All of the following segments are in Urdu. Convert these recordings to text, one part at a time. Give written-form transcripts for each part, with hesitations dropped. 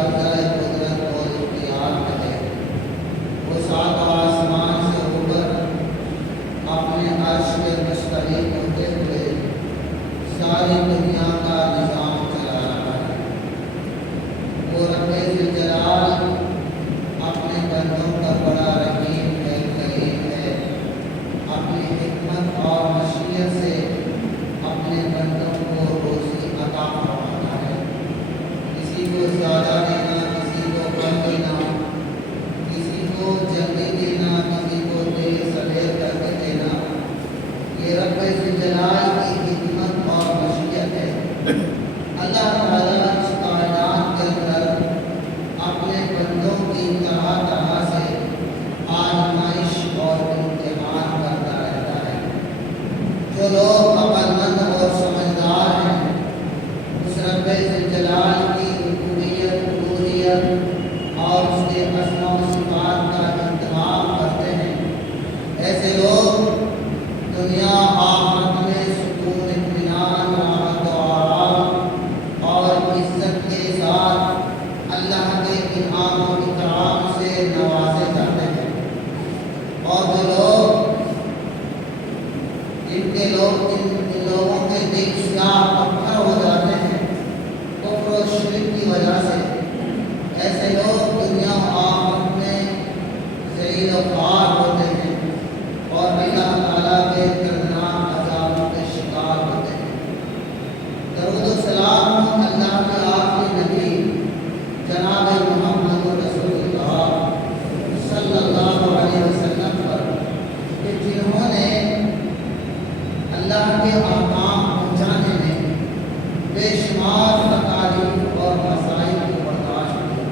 قبضۂ قدرت اور اختیار میں ہے۔ وہ سات آسمان سے اوپر اپنے عرش کے مستقل ہوتے ہوئے ساری دنیا کا نظام چلا رہا ہے۔ وہ رب ذوالجلال اپنے بندوں کا بڑا رحیم ہے، کریم ہے۔ اپنی حکمت اور مشیت سے اپنے بندوں کو روزی عطا فرماتا ہے۔ کسی کو زیادہ دینا، کسی کو کم دینا، کسی کو جلدی دینا، کسی کو دیر سویر کر کے دینا، یہ رب ذوالجلال کی حکمت اور مشیت ہے۔ اللہ تعالیٰ اس کائنات کے اندر اپنے بندوں کی طرح طرح سے آزمائش اور امتحان کرتا رہتا ہے۔ جو لوگ عقل مند اور سمجھدار ہیں اس رب ذوالجلال کی ربوبیت، الوہیت اور اس کے اسماء و صفات کا اہتمام کرتے ہیں۔ ایسے لوگ دنیا آخرت میں سکون، اطمینان، راحت و آرام اور عزت کے ساتھ اللہ کے انعام و اکرام سے نوازے جاتے ہیں۔ اور جو لوگ جن لوگوں کے دل سیاہ پتھر ہو جاتے ہیں کفر و شرک کی وجہ سے، ایسے لوگ دنیا و آخرت میں ذلیل و خوار ہوتے ہیں اور اللہ تعالیٰ کے دردناک عذابوں کے شکار ہوتے ہیں۔ درود و سلام اللہ کے آخری نبی جناب محمد رسول اللہ صلی اللہ علیہ وسلم پر، کہ جنہوں نے اللہ کے احکام پہنچانے میں بے شمار تکالیف اور مسائل کو برداشت کیا،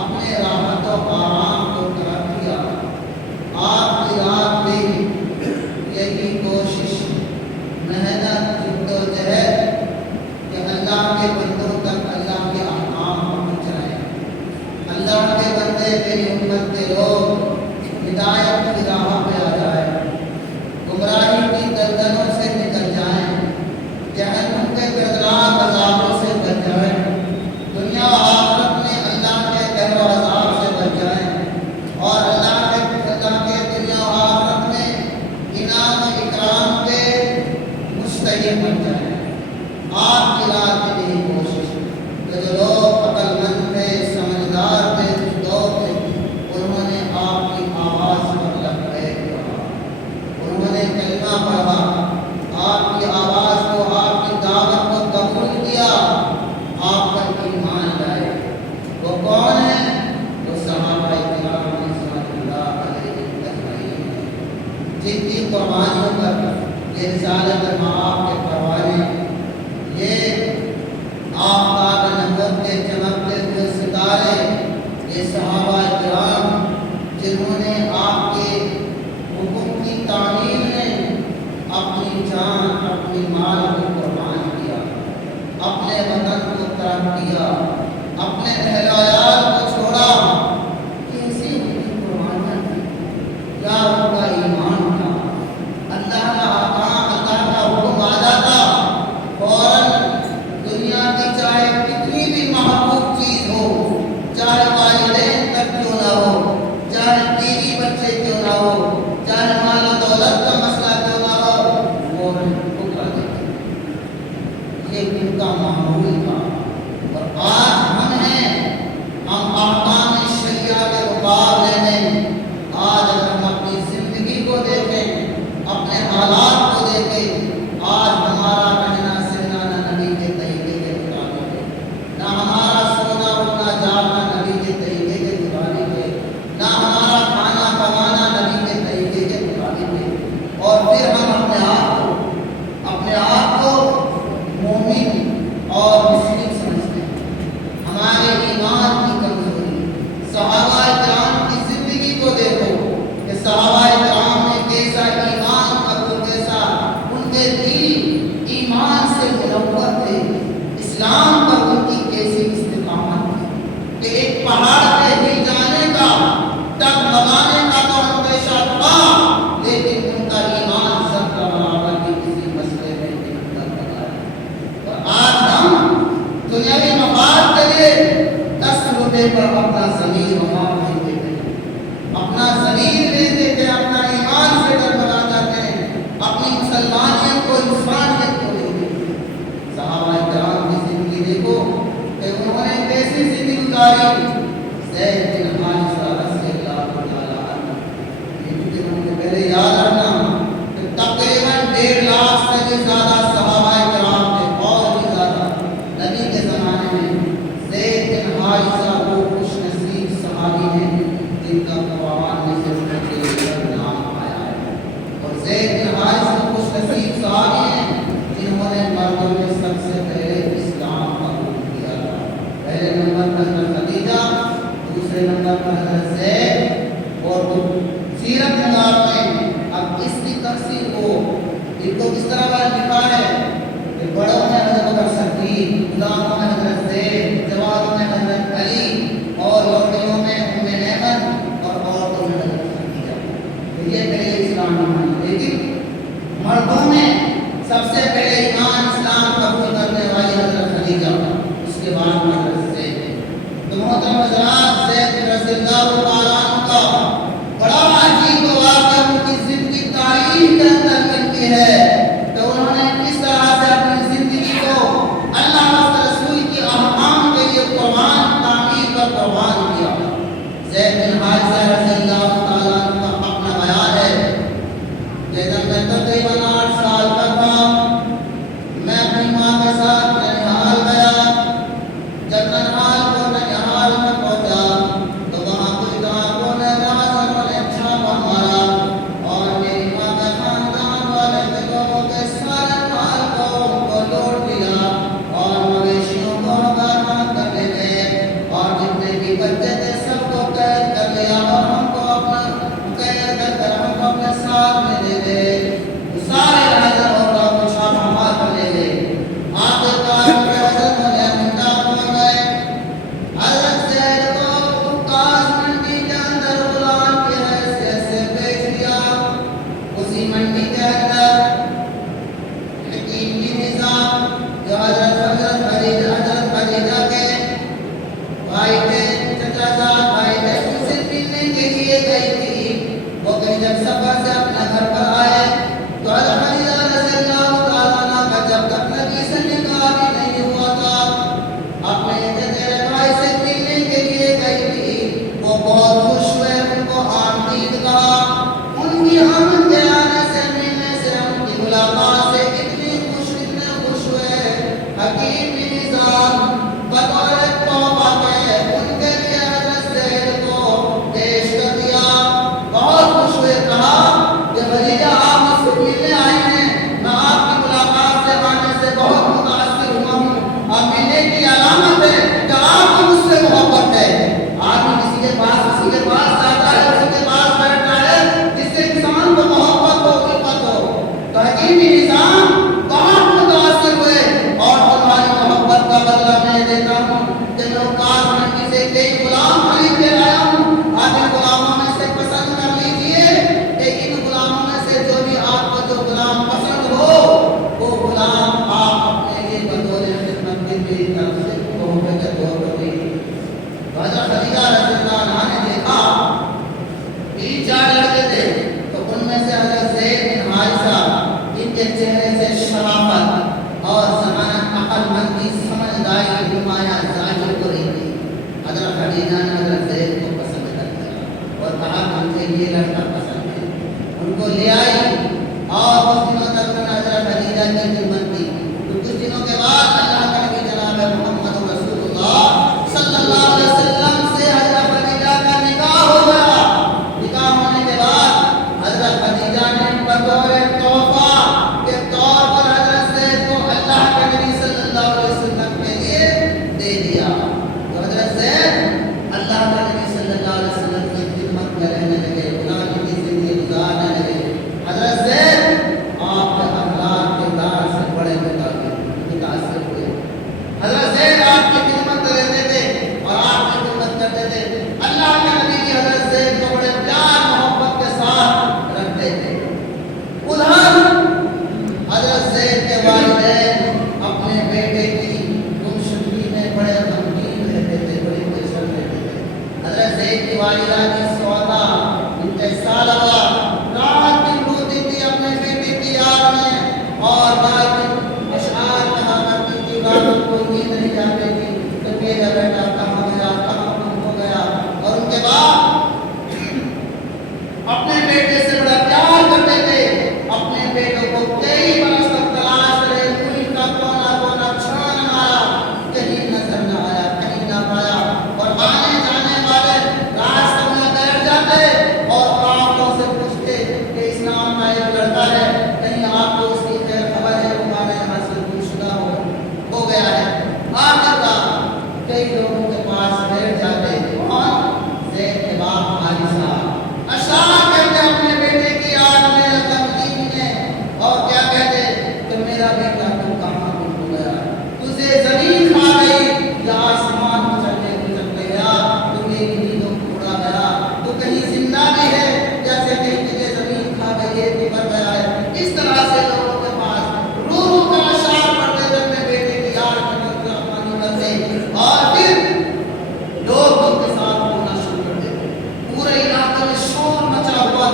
اپنے راحت و آرام کو ترک کیا۔ آپ کی رات بھی یہی کوشش، محنت، جدوجہد کہ اللہ کے بندوں تک اللہ کے احکام پہنچ جائیں، اللہ کے بندے میری امت کے لوگ ہدایت کی راہ پہ آ جائیں، گمراہی کی دلدلوں سے نکل جائیں، جہنم کے دردناک عذابوں سے بچ جائیں، دنیا و آخرت میں اللہ کے قہر و عذاب سے بچ جائیں، اور اللہ کے دنیا و آخرت میں انعام و اکرام کے مستحق بن جائیں۔ آپ کی رات کی یہی کوشش کہ جو لوگ عقل مند تھے، سمجھدار تھے، دوست تھے، انہوں نے آپ کی آواز پر لبیک کہا، انہوں نے کلمہ پڑھا، آپ کی آواز کو، آپ کی دعوت کو قبول کیا، آپ پر ایمان لائے۔ وہ کون ہیں؟ وہ صحابہ کرام رضوان اللہ علیہم اجمعین ہیں، جن کی قربانیوں پر یہ رسالت مآب کے پروانے، یہ آفتاب نبوت کے چمکتے ہوئے ستارے، یہ صحابہ کرام جنہوں نے آپ کے حکم کی تعلیم میں اپنی جان، اپنی مال کو قربان کیا، اپنے وطن کو ترک کیا، اپنے اہل و عیال کو چھوڑا، کیسی ان کی قربانیاں تھیں، کیا ان کا ایمان تھا۔ اللہ کا احکام، اللہ کا حکم آ جاتا، فوراً دنیا کی چاہے کتنی بھی محبوب چیز ہو، چاہے والدین تک کیوں نہ ہو، چاہے بیوی بچے کیوں نہ ہو، چاہے مال و دولت کا مسئلہ کیوں نہ ہو، فوراً ٹھکرا دیتے۔ یہ ان کا معمول تھا۔ اور آج ہم ہیں، ہم احکام شریعہ کے مقابلے میں آج اگر ہم اپنی زندگی کو دیکھیں، اپنے حالات کو دیکھیں، آج ہمارا رہنا سہنا نہ نبی کے طریقے کے مطابق ہے، نہ ہمارا سونا اٹھنا جاگنا نبی کے طریقے کے مطابق ہے، نہ ہمارا کھانا پکانا نبی کے طریقے کے مطابق ہے۔ اور پھر ہم اپنے آپ کو مومن اور مسلم سمجھتے ہیں۔ ہمارے ایمان کی کمزوری، صحابہ کرام کی زندگی کو دیکھو کہ صحابہ کرام نے کیسا ایمان، اب کیسا ان کے ضمیر وفا نہیں دیتے ہیں، اپنا ضمیر بیچ دیتے ہیں، اپنا ایمان سے ڈرملا جاتے ہیں، اپنی مسلمانیت کو انسانیت کو نہیں دیتے۔ صحابہ کرام کی زندگی دیکھو کہ انہوں نے کیسی زندگی گزاری۔ زید بن حارثہ رضی اللہ تعالیٰ عنہ، یہ بھی پہلے یاد رکھنا کہ تقریباً 1.5 لاکھ سے بھی زیادہ صحابہ کرام تھے، اور بھی زیادہ نبی کے زمانے میں۔ زید بن حارثہ وہ خوش نصیب صحابی ہیں جن کا قرآن میں سے نام آیا ہے، اور زید بن حارثہ خوش نصیب صحابی ہیں جنہوں نے مردوں میں سب سے پہلے اسلام قبول کیا تھا۔ پہلے نمبر پر حضرت خدیجہ، دوسرے نمبر پر حضرت زید، اور سیرت نگار میں اب اس کی تفصیل کو ان کو کس طرح کا لکھا ہے کہ بڑوں میں حضرت بکر صدیق، غلاموں میں حضرت زید، جوانوں میں حضرت علی، اور لوٹیوں میں ام ایمن، اور عورتوں میں حضرت خدیجہ۔ یہ پہلے اسلام ایمان، لیکن مردوں میں سب سے پہلے ایمان اسلام قبول کرنے والی حضرت خدیجہ، اس کے بعد حضرت زید۔ تو محترم حضرات، زید رضی اللہ تعالیٰ عنہ کا بڑا عجیب واقعہ ان کی زندگی تاریخ کے اندر ملتی ہے کہ انہوں نے کس طرح سے اپنی زندگی کو اللہ اور رسول کی احکام کے لیے قربان، تعمیر پر قربان کیا۔ زید بن حارثہ رضی اللہ تعالیٰ عنہ کا اپنا بیان ہے کہ جب میں تقریباً 8 سال کا تھا، میں اپنی ماں کے ساتھ ننہال گیا۔ جب ننہال کو ننہال میں پہنچا تو وہاں کچھ ڈاکوں نے رازوں نے چھاپا مارا اور میری ماں کے خاندان والے کے لوگوں کے سارے مال کو لوٹ لیا اور مویشیوں کو غارت کر لے گئے، اور جتنے بھی بچے تھے سب کو قید کر لیا، اور ہم کو اپنا قید کر ہم کو اپنے ساتھ میں لے گئے۔ سارے راجا اور کو چھاپا مار کر لے گئے۔ آخرکار میں حضرت نے منڈا ہو گئے۔ حضرت زید کو عکاظ منڈی کے اندر غلام کی حیثیت سے بیچ دیا۔ اسی منڈی کے اندر حکیم کی نظام جو حضرت خدیجہ کے بھائی تھے، چچا صاحب بھائی تھے، ان سے ملنے کے لیے گئی تھی۔ وہ کہیں جب سفر سے اپنے گھر پر آئے تو حضرت خدیجہ رضی اللہ تعالیٰ عنہ کا جب تک نبی سے نکاح بھی نہیں ہوا تھا، اپنے چچیرے بھائی سے ملنے کے لیے گئی تھی۔ وہ بہت خوش ہوئے، ان کو آمدید کہا۔ ان کی آمد کے آنے سے، ملنے سے، ان کی ملاقات سے اتنے خوش ہوئے، حکیم کی نظام بطور توبہ کے ان کے لیے حضرت زید کو پیش کر دیا۔ بہت خوش ہوئے، کہا کہ خدیجہ آپ مجھ سے ملنے آئی ہیں، میں آپ کی ملاقات سے آنے سے بہت متاثر ہوا ہوں، اور ملنے کی علامت ہے کہ آپ کو مجھ سے محبت ہے۔ آدمی کسی کے پاس جاتا ہے، اسی کے پاس بیٹھتا ہے جس سے انسان کو محبت ہو، الفت ہو۔ تو حکیمی نظام بہت متاثر ہوئے، اور تمہاری محبت کا بدلہ میں دیتا ہوں کہ میں عکاظ منڈی سے کئی غلام خرید کے لایا ہوں، آپ ان غلاموں میں سے پسند کر لیجئے کہ ان غلاموں میں سے جو بھی آپ کو جو غلام پسند ہو، وہ غلام آپ اپنے لیے بطور خدمت کی میری طرف سے تحفے کے طور پر لیجیے۔ حضرت خدیجہ رضی اللہ عنہا نے دیکھا 3-4 لڑکے تھے، تو ان میں سے حضرت زید بن حارثہ، ان کے چہرے سے شرافت اور ذہانت، عقل مندی، سمجھداری نمایاں ظاہر ہو رہی تھی۔ حضرت خدیجہ نے حضرت زید کو پسند کر دیا اور کہا کہ مجھے یہ لڑکا پسند ہے۔ ان کو لے آئی اور کچھ دنوں تک انہوں نے حضرت خدیجہ کی خدمت کی۔ تو کچھ دنوں کے بعد اللہ کا نبی جناب محمد رسول اللہ صلی اللہ علیہ وسلم سے حضرت خدیجہ کا نکاح ہو گیا۔ نکاح ہونے کے بعد حضرت خدیجہ نے بطور تحفہ کے طور پر حضرت زید کو اللہ کے نبی صلی اللہ علیہ وسلم کے لیے دے دیا۔ تو حضرت زید اللہ کے نبی صلی اللہ علیہ وسلم کی خدمت میں رہنے لگے، غلامی کی زندگی گزارنے لگے۔ حضرت زید آپ کے اخلاق کردار سے بڑے متاثر ہوئے۔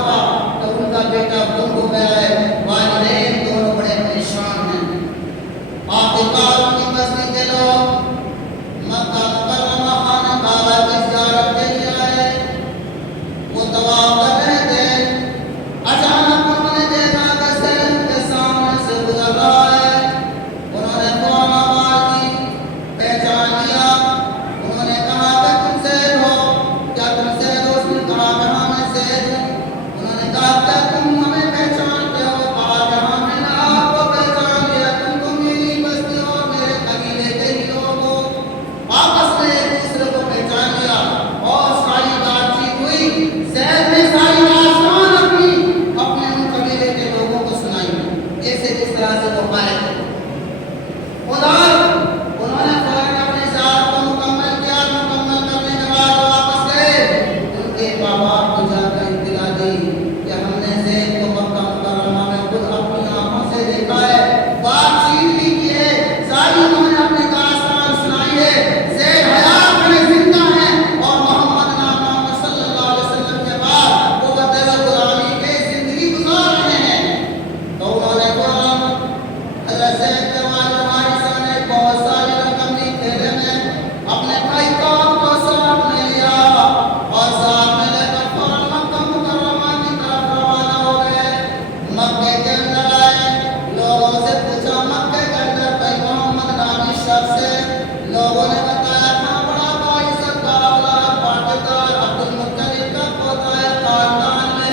کا تو ان کا بیٹا گم ہو گیا ہے، والدین دونوں بڑے پریشان ہیں۔ آخرکار ان کی بستی کے لوگ مکہ مکرمہ خانہ کعبہ کی زیارت کے لیے آئے، وہ طواف کر رہے تھے، اچانک انہوں نے دیکھا کہ سیل ان کے سامنے سے گزر رہا ہے۔ انہوں نے فوراً آواز دی، پہچان لیا۔ انہوں نے کہا کہ تم زید ہو؟ کیا تم زید ہو؟ اس نے کہا کہ ہاں میں زید ہوں۔ انہوں نے کہا کیا تم ہمیں پہچانتے ہو؟ کہا کہ ہاں میں نے آپ کو پہچان لیا، تم تو میری بستی اور میرے قبیلے کے ہی لوگ ہو۔ آپس میں ایک دوسرے کو پہچان لیا اور ساری بات چیت ہوئی۔ زید نے ساری داستان اپنے ان قبیلے کے لوگوں کو سنائی، جیسے جس طرح سے وہ آئے تھے۔ انہوں نے فوراً اپنی ذات کو مکمل کیا، مکمل کرنے کے بعد واپس گئے۔ ان کے ماں باپ کو جا کر اطلاع دی کہ ہم نے زید کو مکہ مکرمہ میں خود اپنی آنکھوں سے دیکھا ہے، بات چیت بھی کی ہے، ساری انہوں نے اپنی داستان سنائی ہے۔ زید حیات میں زندہ ہیں اور محمد نام صلی اللہ علیہ وسلم کے بعد وہ وطن غلامی کے زندگی گزار رہے ہیں۔ تو انہوں نے فوراً حضرت زید کے والد حارثہ نے بہت ساری رقم دی تھیلے میں، اپنے بھائی کعب کو ساتھ میں لیا اور ساتھ میں لے کر فوراً مکہ مکرمہ کی طرف روانہ ہو گئے۔ مکے کے اندر آئے، لوگوں سے پوچھا مکے کے اندر کوئی محمد نامی شخص ہے؟ لوگوں نے بتایا تھا بڑا باعزت باوقار پاکیزہ عبد المطلب کا پوتا ہے، خاندان میں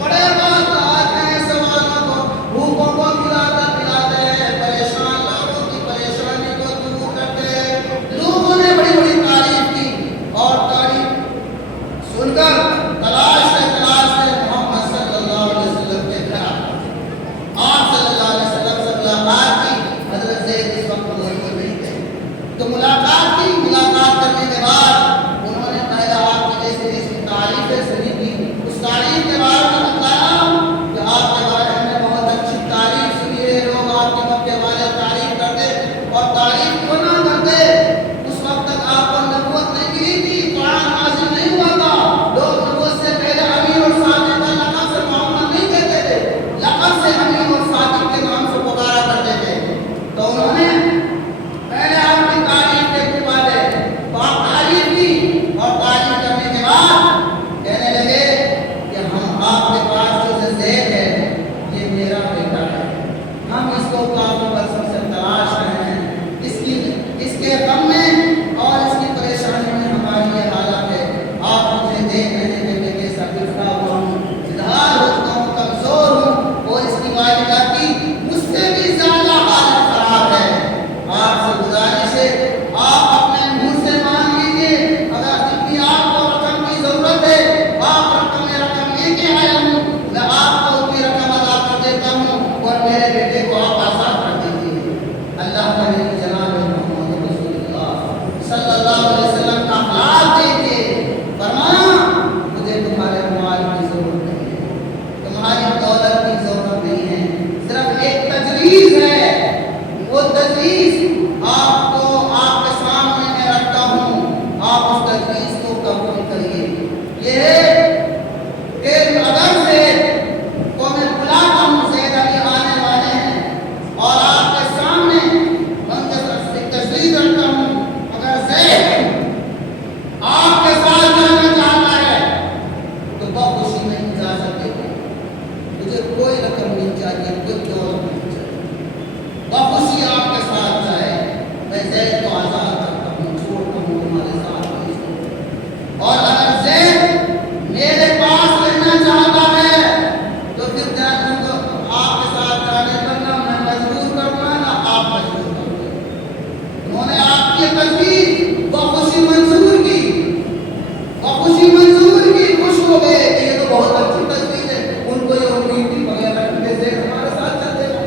بڑے باغات ہیں، سوالوں کو بھوکوں کو کھلاتے پلاتے ہیں، پریشان لوگوں کی پریشانی کو دور کرتے ہیں۔ لوگوں نے بڑی بڑی تعریف کی اور تعریف سن کر تلاش سے محمد صلی اللہ علیہ وسلم کے گھر آپ صلی اللہ علیہ وسلم سے ملاقات کی۔ حضرت زید اس وقت موجود نہیں تھے، تو ملاقات کی۔ ملاقات کرنے کے بعد انہوں نے پہلے آپ کی جیسے جس کی تعریفیں سنی کی، اس تعریف کے بارے میں بتایا کہ آپ کے بارے میں ہم نے بہت اچھی تعریف سنی ہے، لوگ آپ کے مکے والے تعریف کرتے اور تعریف کو نہ کرتے۔ اس وقت تک آپ کو نبوت نہیں ملی تھی، قرآن نازل نہیں ہوا تھا، لوگ نبوت سے پہلے امیر اور صادق کا لقب سے محمد نہیں کہتے تھے، لقب سے امیر اور صادق کے نام سے پکارا کرتے تھے۔ تو انہوں نے پہلے آپ کی تعریف کے بعد تعریف کی اور تعریف کرنے کے بعد کہنے لگے کہ ہم آپ کے پاس جو زید ہے یہ میرا بیٹا ہے، ہم اس کو کافی برسوں سے تلاش رہے ہیں، اس کے غم میں اور اس کی پریشانی میں ہماری یہ حالت ہے، آپ مجھے دیکھ رہے ہیں کہ میں کیسا بکھرا ہوا ہوں، ادھار ہو چکا ہوں، کمزور ہوں، اور اس کی والدہ کی مجھ سے بھی زیادہ حالت خراب ہے۔ آپ سے گزارش ہے آپ اپنے منہ سے مان لیجیے، اگر جتنی آپ کو رقم کی ضرورت ہے آپ رقم لے کے آیا ہوں، میں آپ کو اتنی رقم ادا کر دیتا ہوں اور میرے بیٹے کو آپ آزاد کر دیجیے۔ اللہ کا نبی جناب محمد رسول اللہ صلی اللہ علیہ وسلم کا حال دیکھیے، فرمایا مجھے تمہارے مال کی ضرورت نہیں ہے، تمہاری دولت کی ضرورت نہیں ہے، صرف ایک تجویز ہے، وہ تجویز آپ کو آپ کے سامنے میں رکھتا ہوں، آپ اس تجویز کو قبول کریے۔ یہ ہے کہ اگر زید کو میں بلاتا ہوں، زید علی آنے والے ہیں اور آپ کے سامنے ان کے طرف سے تجویز رکھتا ہوں، اگر زید آپ کے ساتھ جانا چاہتا ہے تو بخوشی میں اجازت دے دیں، مجھے کوئی رقم نہیں چاہیے، کوئی دولت نہیں چاہیے، بخوشی آپ کے ساتھ جائے، میں زید کو آزاد کرتا ہوں، چھوڑتا ہوں تمہارے ساتھ نہیں۔ اور اگر زید میرے پاس رہنا چاہتا ہے تو پھر ان کو آپ کے ساتھ جانے پر نہ میں مجبور کروں نہ آپ مجبور کروں گے۔ انہوں نے آپ کی تجویز بخوشی منظور کی، بخوشی منظور کی، خوش ہو گئے کہ یہ تو بہت اچھی تجویز ہے، ان کو یہ امید تھی بغیر رقم کے زید ہمارے ساتھ چلتے گا۔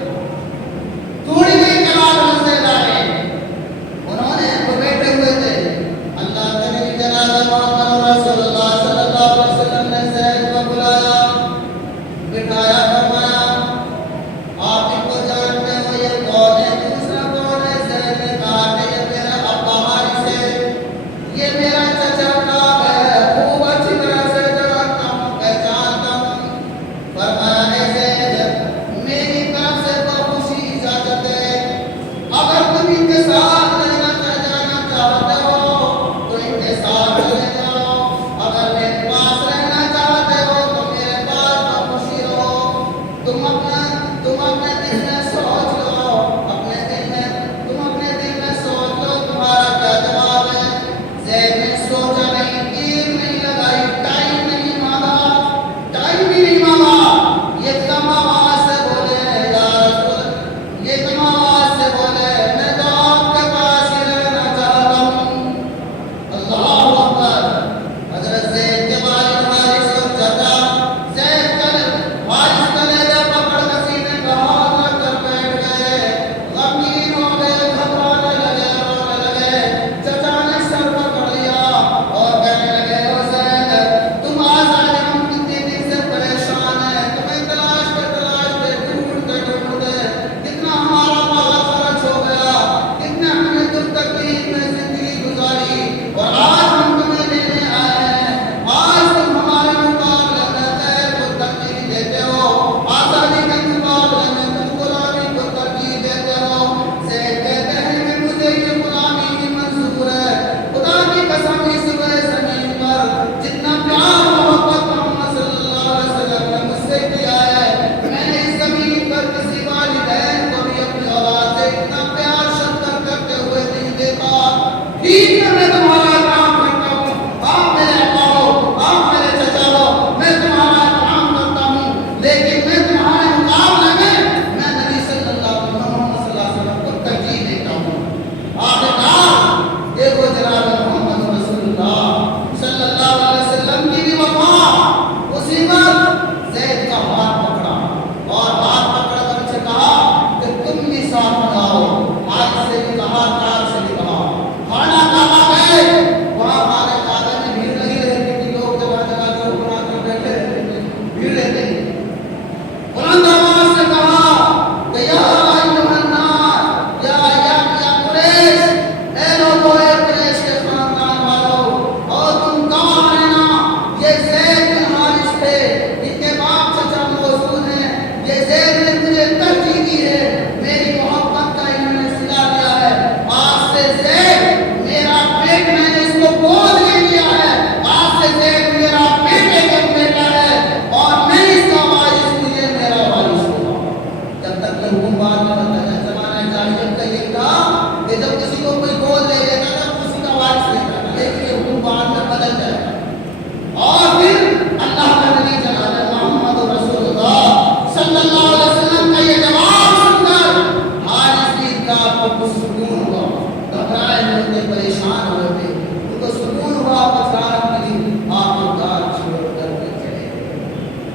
تھوڑی دیر کے بعد زید آئے، انہوں نے وہ بیٹھے ہوئے تھے، اللہ کے نبی جناب محمد رسول اللہ صلی اللہ علیہ وسلم نے زید کو بلایا، بٹھایا، فرمایا آپ ان کو جانتے ہو یہ کون ہے؟ دوسرا کون ہے؟ زید نے کہا کہ یہ میرا ابا حارث ہے، یہ میرا چچا کعب ہے، خوب اچھی طرح سے جانتا ہوں، پہچانتا ہوں۔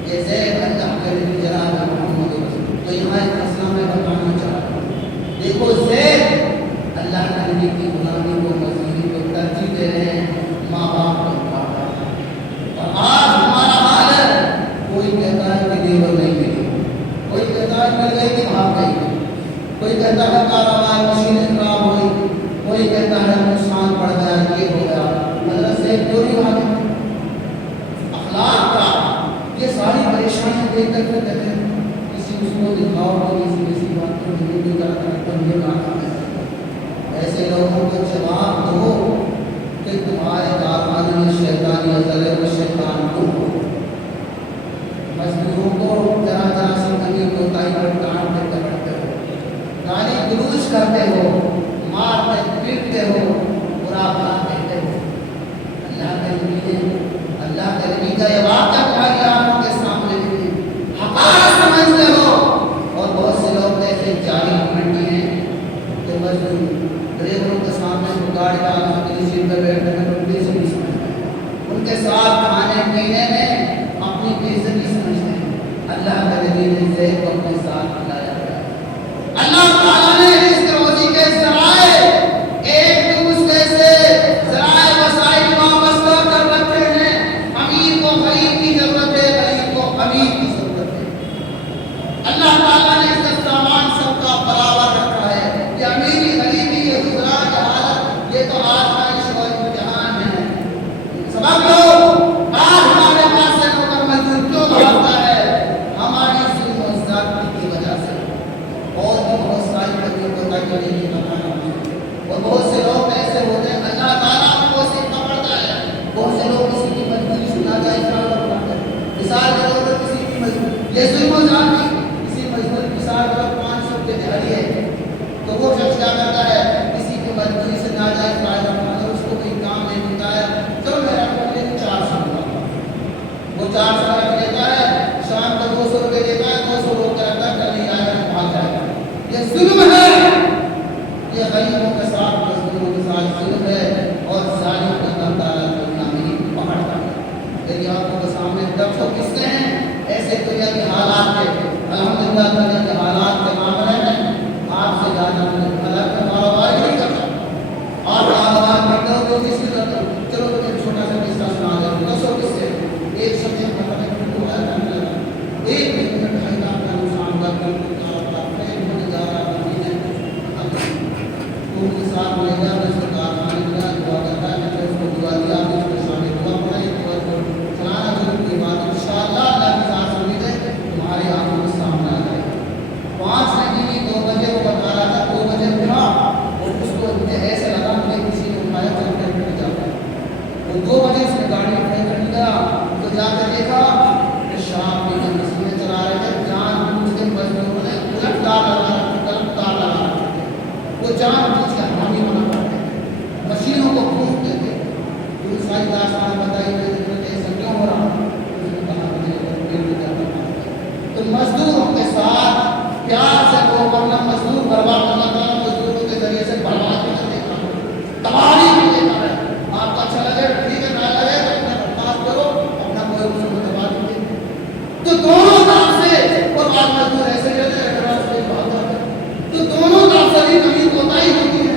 یہ زید اللہ کے نبی جناب محمد رسول تو یہاں ایک مسئلہ میں بتانا چاہتا ہوں. دیکھو زید اللہ کے نبی کی غلامی کو مزدوری کو ترجیح دے رہے ہیں ماں باپ کو پاتا ہے. اور آج ہمارا حال ہے کوئی کہتا ہے کہ دیور نہیں ملی, کوئی کہتا ہے مل گئی کہ بھاگ گئی, کوئی کہتا ہے کاروبار مشینیں خراب ہوئی, کوئی کہتا ہے نقصان پڑ گیا, یہ ہو گیا. مدرسے چوری بھاگے اخلاق کا یہ ساری پریشانیاں دیکھ کر کے کہتے ہیں کسی اس کو دکھاؤ کسی کسی بات کو ہندو کرتا ہے تو یہ کہا ہے. ایسے لوگوں کو جواب دو کہ تمہارے کارخانے میں شیطانی اثر ہے, شیطان تم ہو. مزدوروں کو ذرا ذرا سی کمی کوتاہی پر ڈانٹ کے پکڑتے ہو, گالی گلوچ کرتے ہو, مارتے پیٹتے ہو, برا بھلا کہتے ہو. اللہ کے نبی کا یہ واقعہ تمہاری آنکھوں کے سامنے بھی حقارت سمجھتے ہو. اور بہت سے لوگ ایسے جاہل گھمنڈی ہیں کہ مزدور ڈرائیوروں کے سامنے گاڑی کا اپنی سیٹ پہ بیٹھنے میں بے عزتی سمجھتے ہیں, ان کے ساتھ کھانے پینے میں اپنی بے عزتی سمجھتے ہیں. اللہ کے نبی نے زید کو اپنے ساتھ ملایا گیا. اللہ تعالیٰ نے اس روزی کے ذرائع ایک دوسرے سے ذرائع وسائل وابستہ کر رکھے ہیں. امیر کو غریب کی ضرورت ہے, غریب کو امیر کی ضرورت ہے. اللہ تعالیٰ نے اس کا سامان سب کا برابر رکھا ہے. یہ امیری غریبی یہ گزرا کی حالت یہ تو آزمائش اور امتحان ہے. سبب لوگ آج ہمارے پاس سے مزدور کیوں بھاگتا ہے؟ ہماری ظلم و زیادتی کی وجہ سے. اور بھی بہت ساری کمیوں کو تاکہ نہیں بتانا ہے. اور بہت سے لوگ ایسے ہوتے ہیں اللہ تعالیٰ کو سیکھنا پڑتا ہے. بہت سے لوگ کسی کی مجبوری سے ناجائز فائدہ اٹھاتے ہیں. مثال کے طور پر کسی کی مجبوری یہ ظلم و زیادتی, کسی مجبوری مثال کے طور 500 کے دہاڑی ہے تو وہ شخص کیا کرتا ہے کسی کی مجبوری سے ناجائز فائدہ اٹھاتا ہے. اس کو کوئی کام نہیں ملتا ہے, چلو میں رکھ لے 400 روپئے, وہ 400 رکھ لیتا ہے, شام کو 200 روپئے دیتا ہے, 200 روک کے رکھتا ہے, کل نہیں آئے گا بھاگ جائے گا. یہ ظلم ہے. یہ غریبوں کے ساتھ مزدوروں کے ساتھ ظلم ہے اور ظالم کو اللہ تعالیٰ کو نامی پکڑتا ہے. میری آنکھوں کے سامنے درس و قصے ہیں ایسے دنیا کے حالات کے. الحمدللہ دنیا کے حالات کے معاملے میں آپ سے زیادہ حالات کا کاروبار نہیں کرتا اور کاروبار کرتے ہو تو کس کی کرتے ہو. چلو تو ایک چھوٹا سا قصہ سنا دیں. درس و قصے ایک شخص ایک مہینے میں 2.5 لاکھ کا نقصان کا بالکل کاروبار ایک بڑی زیادہ ان کے ساتھ لے گیا اس کو کارخانے میں دعا کرتا ہے کہ اس کو دعا دیا اس کے سامنے دعا پڑھائی اور چلانا ضرور کی بات انشاءاللہ اللہ کی ساتھ سنی دے تمہاری آنکھوں کے سامنے آ جائے. 5 نہیں 2 بجے وہ بتا رہا تھا 2 بجے اٹھا اور اس کو ایسے لگا کہ کسی نے اٹھایا چل کر پھر جاتا ہے. وہ 2 بجے اس نے گاڑی اٹھائی کر گیا تو جا کر دیکھا کہ شام کی تصویریں چلا رہے تھے. جان بوجھ کے مزدوروں نے الٹ تار لگا وہ جان بوجھ کے حامی بنا کرتے تھے, مشینوں کو پھونکتے تھے. جو ساری داستان بتائی گئی ایسا کیوں ہو رہا تو مزدوروں کے ساتھ پیار سے وہ ورنہ مزدور برباد کرنا تھا. مزدوروں کے ذریعے سے برباد بھی کر دیتا ہے, تباہی بھی دیتا ہے. آپ کو اچھا لگے ٹھیک ہے, نہ لگے تو اپنا برباد کرو, اپنا کوئی اس کو تباہ کیجیے. تو دونوں طرف سے اور بعض مزدور ایسے رہتے ہیں تو دونوں طرف سے بھی کمی کوتاہی ہوتی ہے.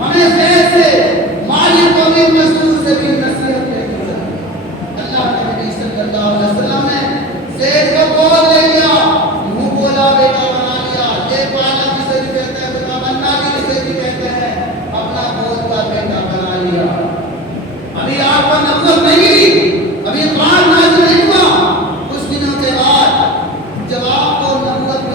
ہمیں زید سے مالک کو بھی مزدور سے بھی نصیحت دیتی ہے. اللہ کے نبی صلی اللہ علیہ وسلم نے زید کو بول دے دیا, منہ بولا بیٹا بنا لیا. یہ پالا جسے بھی کہتے ہیں بیٹا بننا بھی جسے بھی کہتے ہیں, اپنا بول کا بیٹا بنا لیا. ابھی آپ کو نبوت نہیں, ابھی قرآن نازل نہیں ہوا. کچھ دنوں کے بعد جب آپ کو نبوت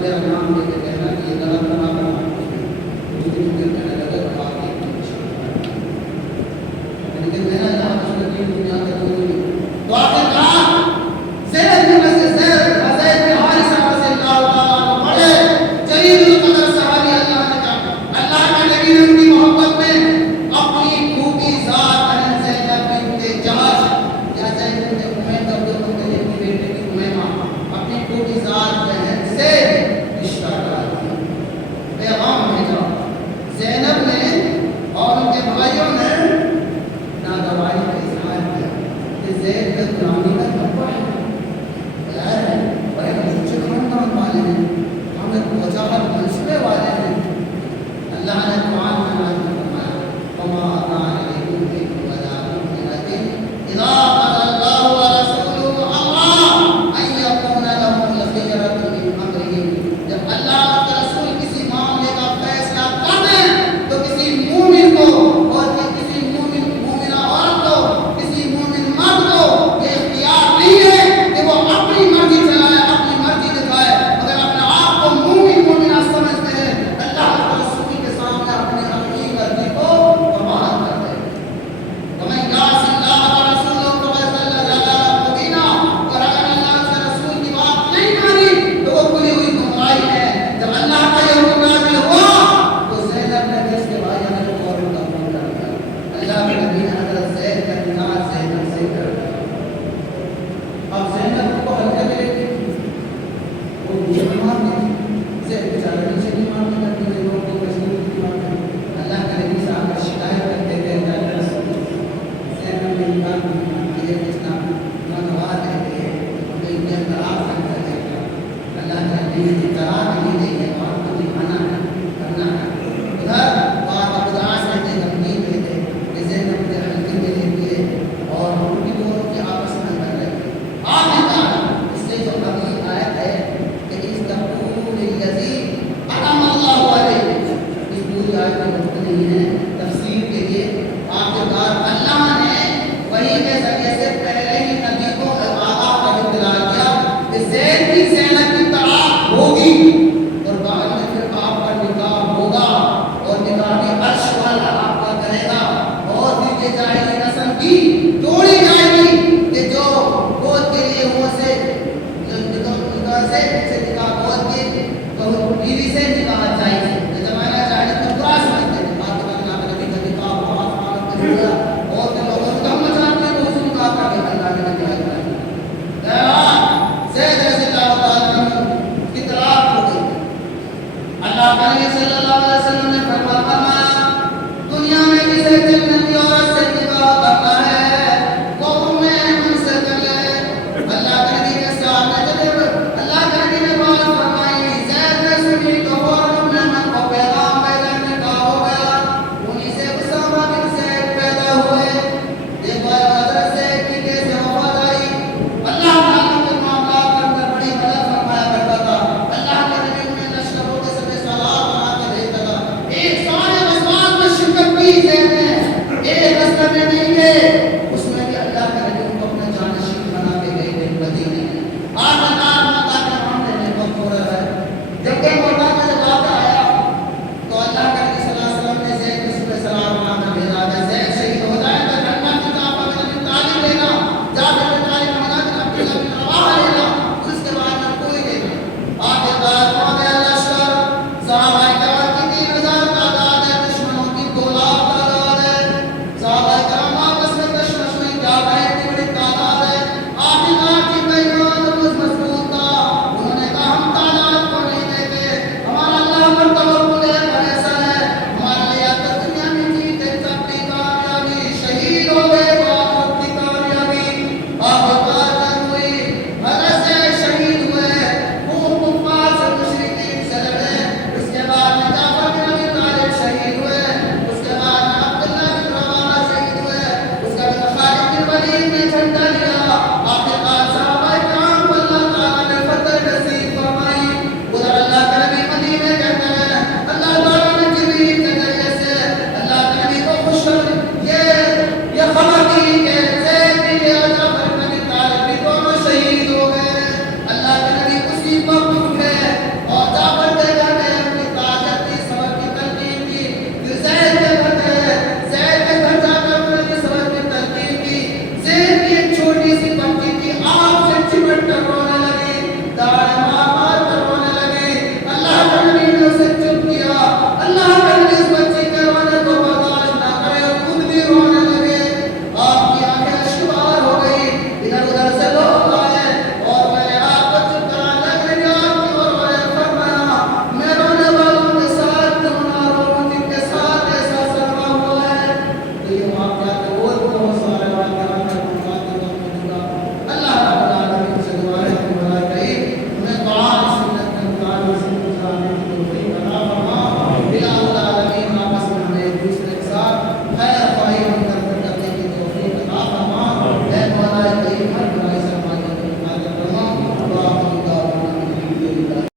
میرا نام لے کے کہنا کہ یہ غلط نہ کرنا، اس دن مجھے کہنے لگا کہ آپ ایک لیکن میرا یہاں کی دنیا کا کوئی نہیں تو آخر کہا زید بن زید حضرت بن حارثہ رضی اللہ تعالیٰ عنہ بڑے جلیل القدر صحابی اللہ کے نبی نے ان کی محبت میں اپنی خوبی ذات بہن زینب بنت جہش یا زینب بنت امیہ کی بیٹی کی امیمہ اپنی خوبی ذات بہن سے رشتہ ڈال دیا، پیغام بھیجا۔ زینب نے اور ان کے بھائیوں نے ناگواری کا اظہار کیا کہ زید کا غلامی کا تقویٰ ہے، یار بڑے اونچے خاندان والے ہیں، ہمیں وجاہت منصبے والے ہیں۔ اللہ نے قرآن میں نازل فرمایا وما كان لمؤمن ولا مؤمنة إذا قضى الله ورسوله أمرا أن يكون لهم الخيرة من أمرهم، جب اللہ کے رسول کسی معاملے کا فیصلہ کر دیں تو کسی مومن کو اور کسی مومنہ عورت کو، کسی مومن مرد کو یہ اختیار نہیں ہے کہ وہ اپنی مرضی چلائے، اپنی مرضی دکھائے۔ اگر اپنے آپ کو مومنہ سمجھتے ہیں اللہ کے رسول کے سامنے اپنی اپنی مرضی کو قربان کر دیں۔ ومن يعص الله ورسوله فقد ضل ضلالا مبينا، اور اگر اللہ کے رسول کی بات نہیں مانی تو وہ کھلی ہوئی گمراہی ہے۔ جب اللہ کا یہ حکم نازل ہوا تو زینب نے اس کے بھائیوں نے فوراً قبول کر لیا۔ اللہ کے نبی نے حضرت زید کا نکاح زینب سے کر دیا۔ اب زینب کو ہلکے میں لیتی وہ نیچے نہیں مارتی تھی، زید بیچارہ نیچے نہیں مارتی کرتی تھی، لوگ کو مشہور نہیں مارتے۔ اللہ کے نبی سے آ کر شکایت کرتے تھے اللہ کے رسول زینب نے نکاح یہ رشتہ ناگوار کہتے ہیں کہ یہ طلاق سمجھا جائے گا۔ اللہ کے نبی نے طلاق نہیں دیں گے اور کو دکھانا ہے، کرنا ہے۔ ادھر بات ابداس رہتے غمگین رہتے کہ زینب مجھے ہلکے میں لیتی ہے اور ان کی دونوں کے آپس میں اندر رہتے۔ آخرکار اس سے جو اگلی آیت ہے کہ استغفروا للذی انعم اللہ علیہ، اس پوری آیت میں وقت نہیں ہے تفسیر کے لیے۔ آخرکار اللہ نے وحی کے ذریعے سے پہلے ہی نبی کو آگاہ کر اطلاع کیا کہ زید کی زینب کی طلاق ہوگی اور بعد میں پھر آپ کا نکاح ہوگا اور نکاح بھی عرش والا آپ کا کرے گا اور پھر یہ جاہلی نسل کی توڑی جائے گی کہ جو گود کے لیے وہ سے نکاح گود کے بیوی سے نکاح جائز ہے۔ زمانہ جاہلی تو برا سمجھتے تھے، بات اللہ کے نبی کا نکاح ہوا، آسمان پر ہوا